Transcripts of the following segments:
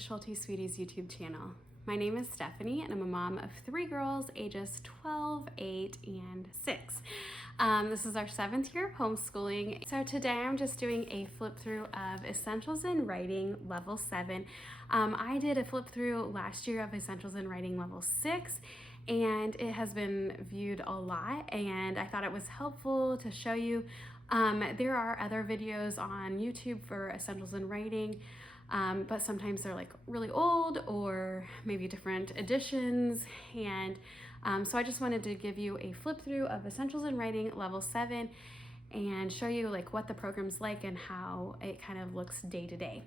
Schulte Sweeties YouTube channel. My name is Stephanie and I'm a mom of 3 girls ages 12, 8, and 6. This is our 7th year of homeschooling. So today I'm just doing a flip through of Essentials in Writing Level 7. I did a flip through last year of Essentials in Writing Level 6 and it has been viewed a lot, and I thought it was helpful to show you. There are other videos on YouTube for Essentials in Writing, but sometimes they're like really old or maybe different editions. And so I just wanted to give you a flip through of Essentials in Writing Level 7 and show you like what the program's like and how it kind of looks day to day.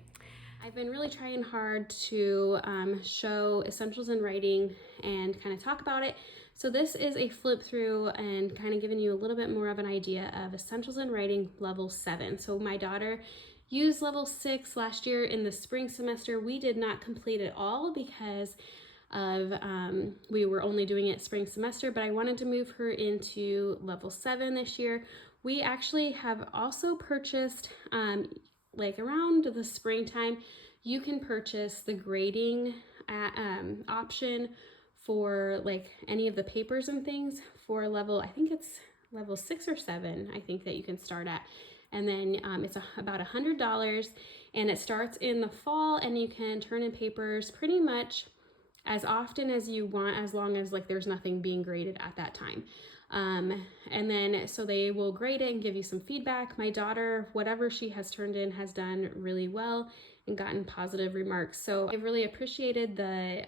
I've been really trying hard to show Essentials in Writing and kind of talk about it. So this is a flip through and kind of giving you a little bit more of an idea of Essentials in Writing Level 7. So my daughter used Level 6 last year in the spring semester. We did not complete it all because of we were only doing it spring semester, but I wanted to move her into Level 7 this year. We actually have also purchased like around the springtime, you can purchase the grading option for like any of the papers and things for level, I think it's level 6 or 7, I think that you can start at. And then it's about $100, and it starts in the fall, and you can turn in papers pretty much as often as you want, as long as like there's nothing being graded at that time. And then so they will grade it and give you some feedback. My daughter, whatever she has turned in, has done really well and gotten positive remarks. So I really appreciated the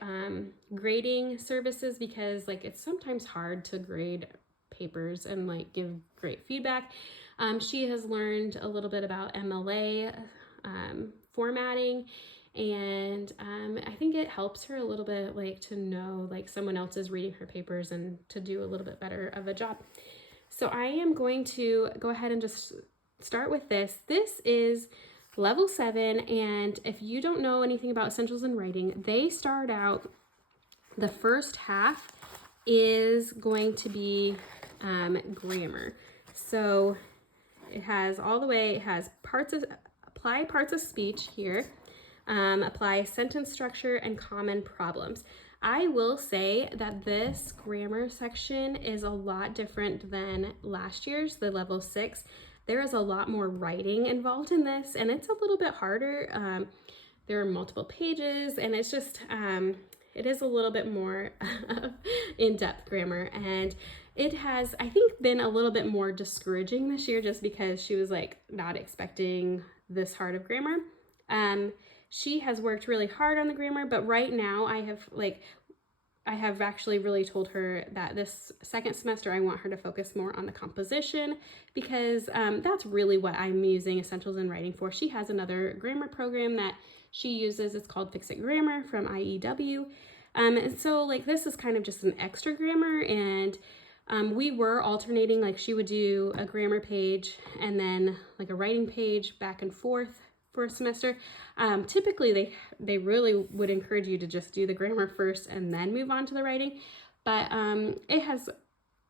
grading services, because like it's sometimes hard to grade papers and like give great feedback. She has learned a little bit about MLA formatting, and I think it helps her a little bit like to know like someone else is reading her papers and to do a little bit better of a job. So I am going to go ahead and just start with this. This is Level 7, and if you don't know anything about Essentials in Writing, they start out, the first half is going to be grammar. So it has all the way, it has apply parts of speech here, apply sentence structure and common problems. I will say that this grammar section is a lot different than last year's, the Level 6. There is a lot more writing involved in this, and it's a little bit harder. There are multiple pages, and it's just, it is a little bit more in-depth grammar, and it has, I think, been a little bit more discouraging this year just because she was like not expecting this hard of grammar. She has worked really hard on the grammar, but right now I have actually really told her that this second semester I want her to focus more on the composition, because that's really what I'm using Essentials in Writing for. She has another grammar program that she uses. It's called Fix It Grammar from IEW. And so like this is kind of just an extra grammar, and we were alternating, like she would do a grammar page and then like a writing page back and forth for a semester. Typically they really would encourage you to just do the grammar first and then move on to the writing, but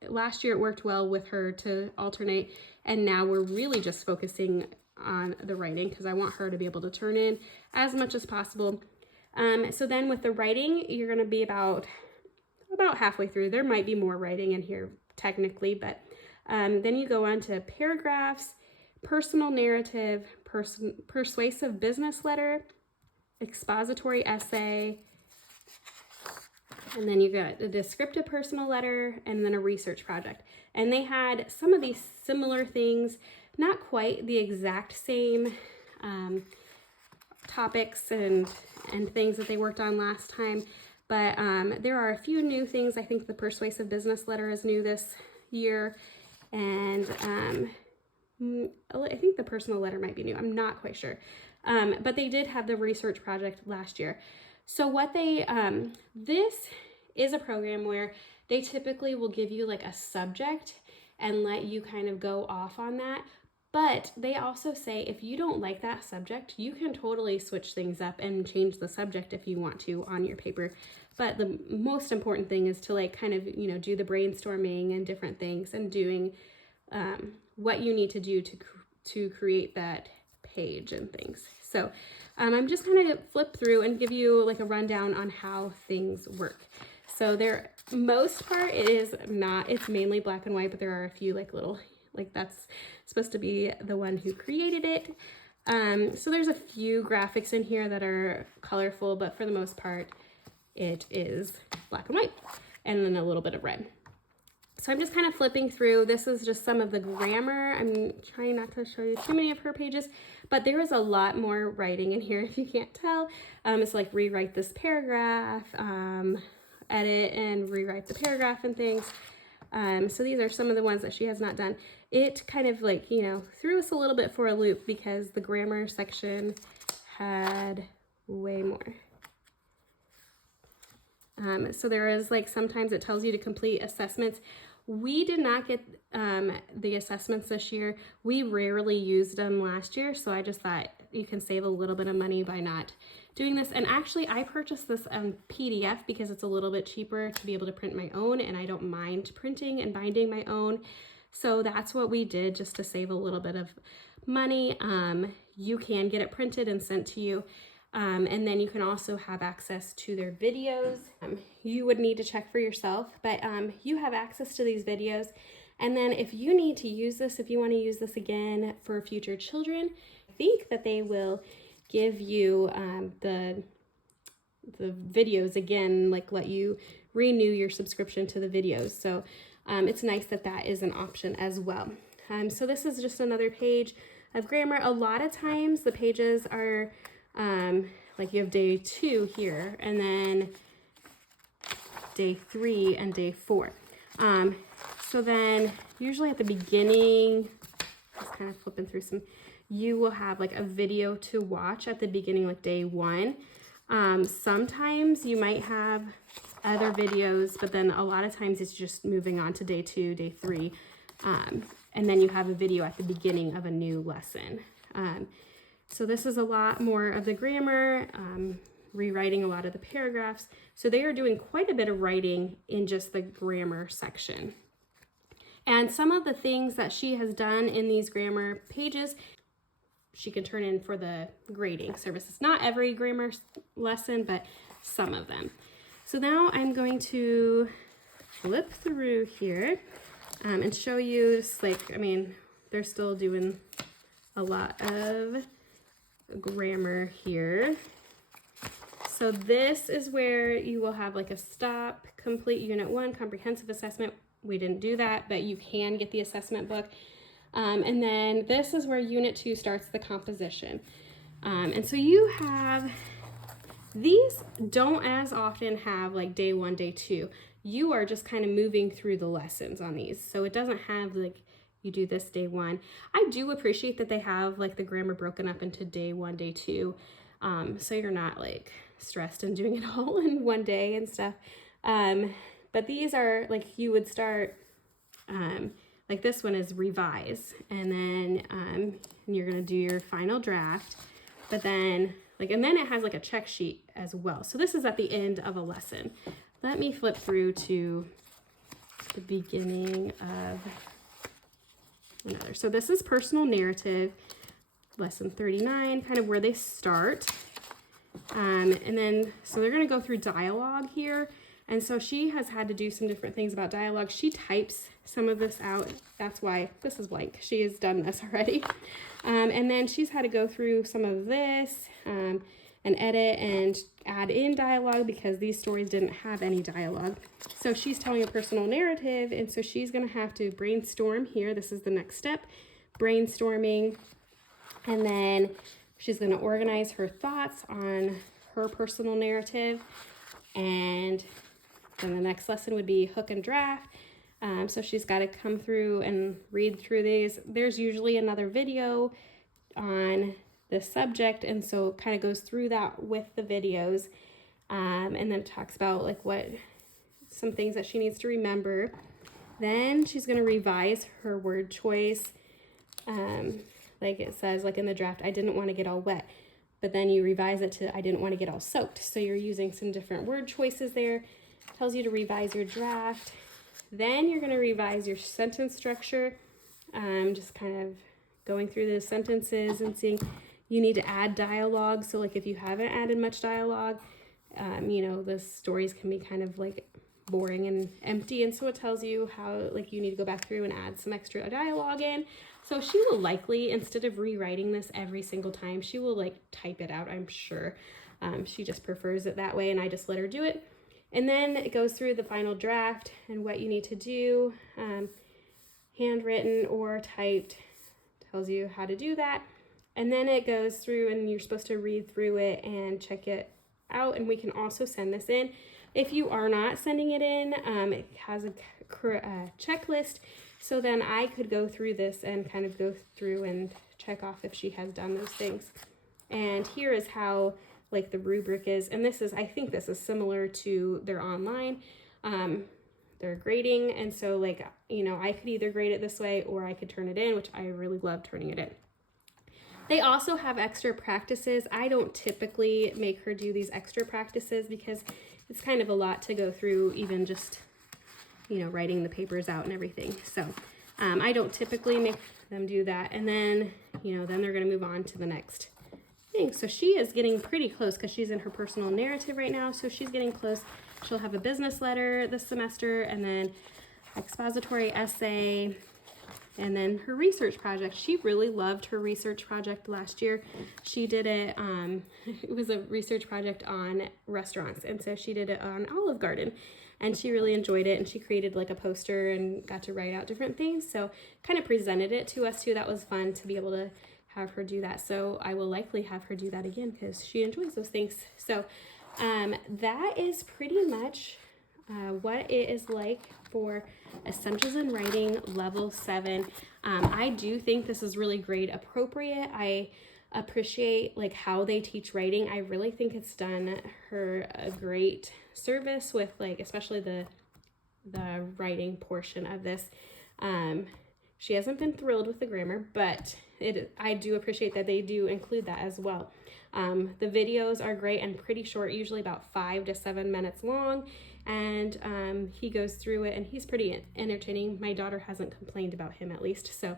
last year it worked well with her to alternate, and now we're really just focusing on the writing because I want her to be able to turn in as much as possible. So then with the writing, you're going to be about halfway through. There might be more writing in here technically, but then you go on to paragraphs, personal narrative, persuasive business letter, expository essay, and then you got a descriptive personal letter, and then a research project. And they had some of these similar things, not quite the exact same topics and things that they worked on last time, but there are a few new things. I think the persuasive business letter is new this year, and I think the personal letter might be new. I'm not quite sure. But they did have the research project last year. So what this is a program where they typically will give you like a subject and let you kind of go off on that. But they also say if you don't like that subject, you can totally switch things up and change the subject if you want to on your paper. But the most important thing is to like kind of, you know, do the brainstorming and different things and doing what you need to do to create that page and things. So I'm just kind of flip through and give you like a rundown on how things work. So most part it's mainly black and white, but there are a few like little, like that's supposed to be the one who created it. So there's a few graphics in here that are colorful, but for the most part, it is black and white and then a little bit of red. So I'm just kind of flipping through. This is just some of the grammar. I'm trying not to show you too many of her pages, but there is a lot more writing in here if you can't tell. It's like rewrite this paragraph, edit and rewrite the paragraph and things. So these are some of the ones that she has not done. It kind of like, you know, threw us a little bit for a loop because the grammar section had way more. So there is like, sometimes it tells you to complete assessments. We did not get the assessments this year. We rarely used them last year. So I just thought you can save a little bit of money by not doing this. And actually I purchased this PDF because it's a little bit cheaper to be able to print my own, and I don't mind printing and binding my own. So that's what we did just to save a little bit of money. You can get it printed and sent to you. And then you can also have access to their videos. You would need to check for yourself, but you have access to these videos. And then if you need to use this, if you want to use this again for future children, I think that they will give you the videos again, like let you renew your subscription to the videos. So it's nice that that is an option as well. So this is just another page of grammar. A lot of times the pages are like you have day 2 here, and then day 3 and day 4. So then usually at the beginning, just kind of flipping through some, you will have like a video to watch at the beginning, like day 1. Sometimes you might have other videos, but then a lot of times it's just moving on to day 2, day 3. And then you have a video at the beginning of a new lesson. So this is a lot more of the grammar, rewriting a lot of the paragraphs. So they are doing quite a bit of writing in just the grammar section. And some of the things that she has done in these grammar pages, she can turn in for the grading services. Not every grammar lesson, but some of them. So now I'm going to flip through here and show you just like, I mean, they're still doing a lot of grammar here. So this is where you will have like a stop, complete unit 1, comprehensive assessment. We didn't do that, but you can get the assessment book. And then this is where unit 2 starts the composition. And so you have, these don't as often have like day 1, day 2. You are just kind of moving through the lessons on these. So it doesn't have like, you do this day 1. I do appreciate that they have like the grammar broken up into day 1, day 2. So you're not like stressed and doing it all in one day and stuff. But these are like, you would start, like this one is revise, and then and you're gonna do your final draft, but then like, and then it has like a check sheet as well. So this is at the end of a lesson. Let me flip through to the beginning of another. So this is personal narrative, lesson 39, kind of where they start. And then, so they're going to go through dialogue here. And so she has had to do some different things about dialogue. She types some of this out. That's why this is blank. She has done this already. And then she's had to go through some of this and edit and add in dialogue because these stories didn't have any dialogue. So she's telling a personal narrative, and so she's going to have to brainstorm here. This is the next step, brainstorming. And then she's going to organize her thoughts on her personal narrative. And then the next lesson would be hook and draft. So she's got to come through and read through these. There's usually another video on this subject, and so it kind of goes through that with the videos, and then talks about like what some things that she needs to remember. Then she's going to revise her word choice. Like it says, like in the draft, I didn't want to get all wet, but then you revise it to I didn't want to get all soaked. So you're using some different word choices there. Tells you to revise your draft. Then you're going to revise your sentence structure. Just kind of going through the sentences and seeing, you need to add dialogue. So like if you haven't added much dialogue, you know, the stories can be kind of like boring and empty. And so it tells you how like you need to go back through and add some extra dialogue in. So she will likely, instead of rewriting this every single time, she will like type it out, I'm sure. She just prefers it that way, and I just let her do it. And then it goes through the final draft and what you need to do, handwritten or typed, tells you how to do that. And then it goes through and you're supposed to read through it and check it out. And we can also send this in. If you are not sending it in, it has a checklist. So then I could go through this and kind of go through and check off if she has done those things. And here is how like the rubric is. And this is, I think this is similar to their online, their grading. And so like, you know, I could either grade it this way or I could turn it in, which I really love turning it in. They also have extra practices. I don't typically make her do these extra practices because it's kind of a lot to go through, even just, you know, writing the papers out and everything. So I don't typically make them do that. And then, you know, then they're going to move on to the next thing. So she is getting pretty close because she's in her personal narrative right now. So she's getting close. She'll have a business letter this semester, and then expository essay, and then her research project. She really loved her research project last year. She did it, it was a research project on restaurants. And so she did it on Olive Garden, and she really enjoyed it. And she created like a poster and got to write out different things. So kind of presented it to us too. That was fun to be able to have her do that. So I will likely have her do that again because she enjoys those things. So that is pretty much what it is like for Essentials in Writing Level 7. I do think this is really grade appropriate. I appreciate like how they teach writing. I really think it's done her a great service with like, especially the writing portion of this. She hasn't been thrilled with the grammar, but I do appreciate that they do include that as well. The videos are great and pretty short, usually about 5 to 7 minutes long. And he goes through it and he's pretty entertaining. My daughter hasn't complained about him, at least. So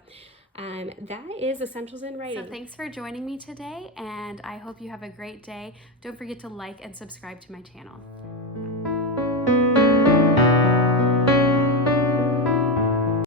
that is Essentials in Writing. So thanks for joining me today, and I hope you have a great day. Don't forget to like and subscribe to my channel.